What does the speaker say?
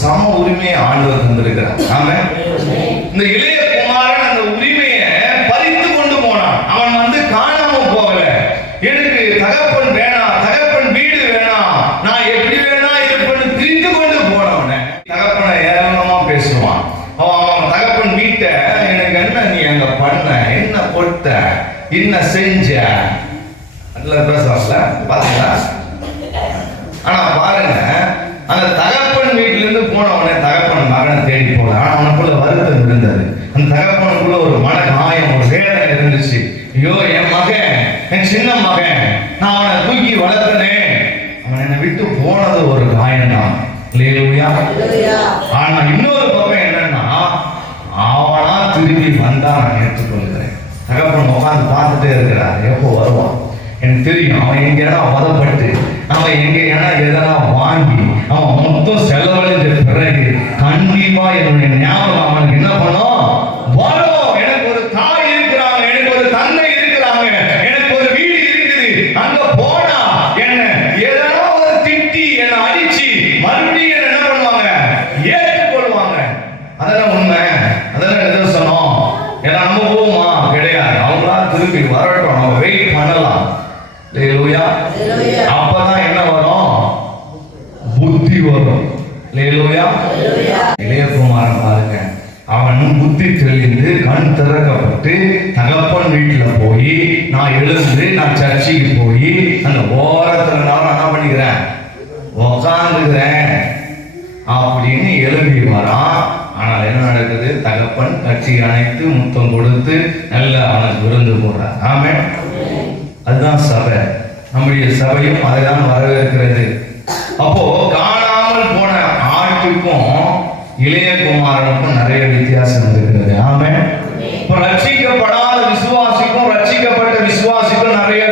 சம உரிமையை ஆண்டவர் தந்திருக்கிறார். ஆமென். இந்த இளைய குமாரன் அந்த உரிமையை பறித்து கொண்டு போனான். அவன் காணாம போகல. எனக்கு தகப்பன் வேணாம், தகப்பன் வீடு வேணாம், நான் எப்படி வேணா இருப்பேன்னு திரிந்து கொண்டு போனவன தகப்பனை ஏராளமா பேசுவான். அவன் தகப்பன் வீட்டை எனக்கு என்ன நீ அங்க பண்ண, என்ன கொடுத்த, என்ன செஞ்ச பேசல பாத்தீங்களா? ஆனா பாருங்க, அந்த தகப்பன் வீட்டுல இருந்து போனவனே தகப்பன் மகனை தேடி போல. ஆனா அவனுக்குள்ள வருத்தம் இருந்தது. அந்த தகப்பனுக்குள்ள ஒரு மன காயம், ஒரு வேதனை இருந்துச்சு. ஐயோ, என் மகன், என் சின்ன மகன், நான் அவனை தூக்கி வளர்த்தனே, அவன் என்னை விட்டு போனது ஒரு காயம் தான். ஆனா இன்னொரு பக்கம் என்னன்னா, அவனா திரும்பி வந்தா நான் ஏற்றுக்கொள்கிறேன். தகப்பன் உட்காந்து பார்த்துட்டே இருக்கிறார், எப்போ வருவான் எனக்கு தெரியும். அவன் எங்கேனா வதப்பட்டு, அவன் எங்கேனா எதனா வாங்கி, அவன் மொத்தம் செலவழித்த பிறகு கண்டிப்பா என்னுடைய ஞாபகம் அவனுக்கு என்ன பண்ணும், வரும். எனக்கு ஒரு தாய் இருக்கிறாங்க, எனக்கு ஒரு தந்தை இருக்கிறாங்க, எனக்கு ஒரு வீடு இருக்குது. அங்க போனா என்ன எதனா ஒரு திட்டி என்ன அடிச்சு மறுபடியும் என்ன பண்ணுவாங்க, ஏற்றுக்கொள்வாங்க. அதெல்லாம் உண்மை, அதெல்லாம் நிதர்சனம். ஏன்னா நம்ம போவோமா, கிடையாது. அவங்களா திருப்பி வரட்டும், நம்ம வெயிட் பண்ணலாம். அப்பதான் என்ன வரும், புத்தி வரும். இளையகுமாரன் பாருங்க, அவன் புத்தி தெளிந்து கண் திறக்கப்பட்டு தகப்பன் வீட்டுல போய், நான் எழுந்து நான் சர்ச்சைக்கு போய் அந்த ஓரத்துல நான் என்ன பண்ணிக்கிறேன், உக்காந்துக்கிறேன் அப்படின்னு எழுப்பி வரான். ஆனால் என்ன நடக்குது, தகப்பன் கட்சி அணைத்து முத்தம் கொடுத்து நல்ல அவனுக்கு விருந்து போடுறான். ஆமென். அதுதான் சபை. நம்முடைய சபையும் அதைதான் வரவேற்கிறது. அப்போ காணாமல் போன ஆட்டுக்கும் இளையகுமாரனுக்கும் நிறைய வித்தியாசம் இருக்கிறது. ஆமென். இப்போ ரட்சிக்கப்படாத விசுவாசிக்கும் ரட்சிக்கப்பட்ட விசுவாசிக்கும் நிறைய